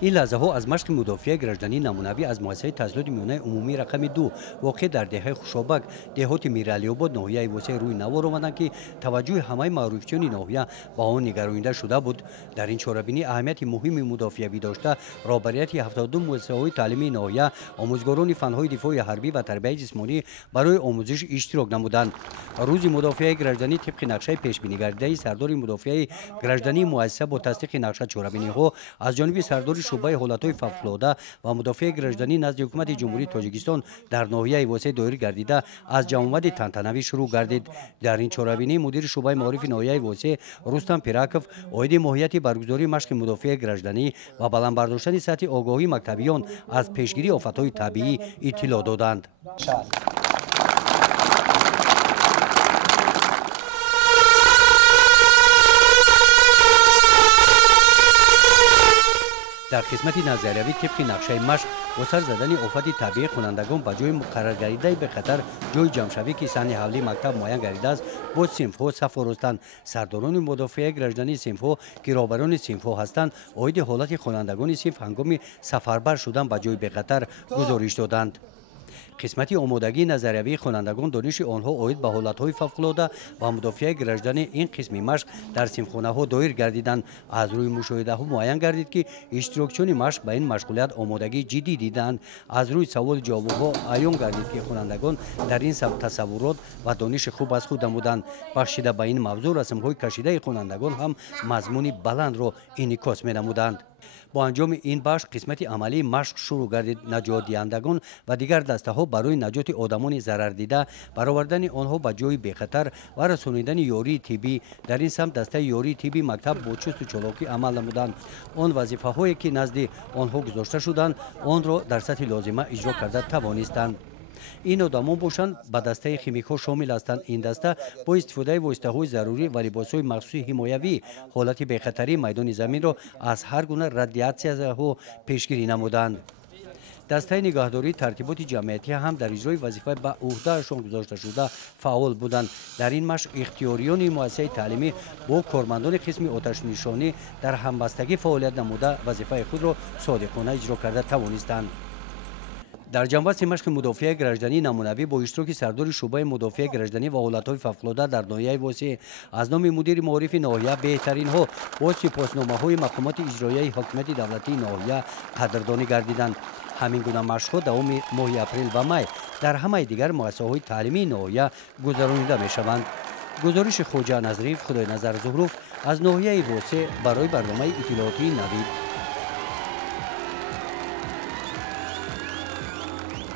این لحظه ها از مشق مدافع گردنی نمونوی از مؤسسه تسهیلات میانه عمومی رقم 2 واقع در دهه خوشابک دهات میرعلی آباد ناحیه واسه روی نوار آمدند که توجه همه معروفیان ناحیه با آن نگرانیده شده بود. در این چاره‌بینی اهمیت مهم مدافعی داشته رهبریت 72 مؤسسه‌های تعلیمی ناحیه آموزگاران فن‌های دفاع حربی و تربیت جسمانی برای آموزش اشتراک نمودند. روز مدافع گردنی طبق نقشه پیش بینی گردیده سردار مدافع گردنی مؤسسه با تصدیق نقشه چاره‌بینی ها از جانب سردار شعبه حالت‌های فوق‌العاده و مدافع گردنی نزد حکومت جمهوری تاجیکستان در ناحیه واسه دایر گردیده از جمع‌آمد تنتنوی شروع گردید. در این چاره‌بینی مدیر شعبه معارف ناحیه واسه رستم پیراکوف عاید ماهیت برگزاری مشق مدافع گردنی و بلند برداشتن سطح آگاهی مکتبیان از پیشگیری آفت‌های طبیعی اطلاع دادند. در قسمت نظریوی طبق نقشه مشق و سر زدن آفت طبیعی خوانندگان به جای مقرر گردیده به خطر جای جمع که سن حولی مکتب معین گردیده است با صنف‌ها صف وارستند. سرداران مدافع گردنی صنف‌ها که رهبران صنف‌ها هستند عاید حالت خوانندگان صنف هنگام سفربر شدن به جای به خطر گزارش دادند. قسمت آمادگی نظریوی خوانندگان دانش آنها عاید به حالت‌های فوق‌العاده و مدافع گردنی این قسم مشق در صنفخانه‌ها دایر گردیدند. از روی مشاهده‌ها معین گردید که اشتراکچیان مشق به این مشغولیت آمادگی جدی دیدند. از روی سوال جواب‌ها عیان گردید که خوانندگان در این تصورات و دانش خوب از خود نمودند. بخشیده به این موضوع رسم‌های کشیده خوانندگان هم مضمون بلند را انعکاس می‌نمودند. با انجام این بخش قسمت عملی مشق شروع گردید. نجات دهندگان و دیگر دسته ها برای نجات آدمان ضرر دیده برآوردن آنها به جای بخطر و رسانیدن یاری طبی در این سمت دسته یاری طبی مکتب با چست و چالاکی عمل نمودند. آن وظیفه هایی که نزد آنها گذاشته شدند آن را در سطح لازمه اجرا کرده توانستند. این آدمان باشند به دسته خیمیک ها شامل هستند. این دسته با استفاده واسطه های ضروری و لباس های مخصوص حمایوی حالت بخطری میدان زمین را از هر گونه رادیاسیون ها پیشگیری نمودند. دسته نگهداری ترتیبات جمعیتی هم در اجرای وظیفه به عهدهشان گذاشته شده فعال بودند. در این مشق اختیاریان مؤسسه تعلیمی با کارمندان قسم آتش نشانی در همبستگی فعالیت نموده وظیفه خود را صادقانه اجرا کرده توانستند. در جنبه مشق مدافع گردنی نمونوی با اشتراک سردار شعبه مدافع گردنی و حالت‌های فوق‌العاده در ناحیه واسع از نام مدیر معارف ناحیه بهترین ها با سپاسنامه‌های مقامات اجرایی حکومت دولتی ناحیه قدردانی گردیدند. همین گونه مشق‌ها دوام ماه اپریل و می در همه دیگر مؤسسه‌های تعلیمی ناحیه گذرانیده می‌شوند. گزارش خوجا نظریف خدای نظر زهروف از ناحیه واسع برای برنامه اطلاعاتی نوید.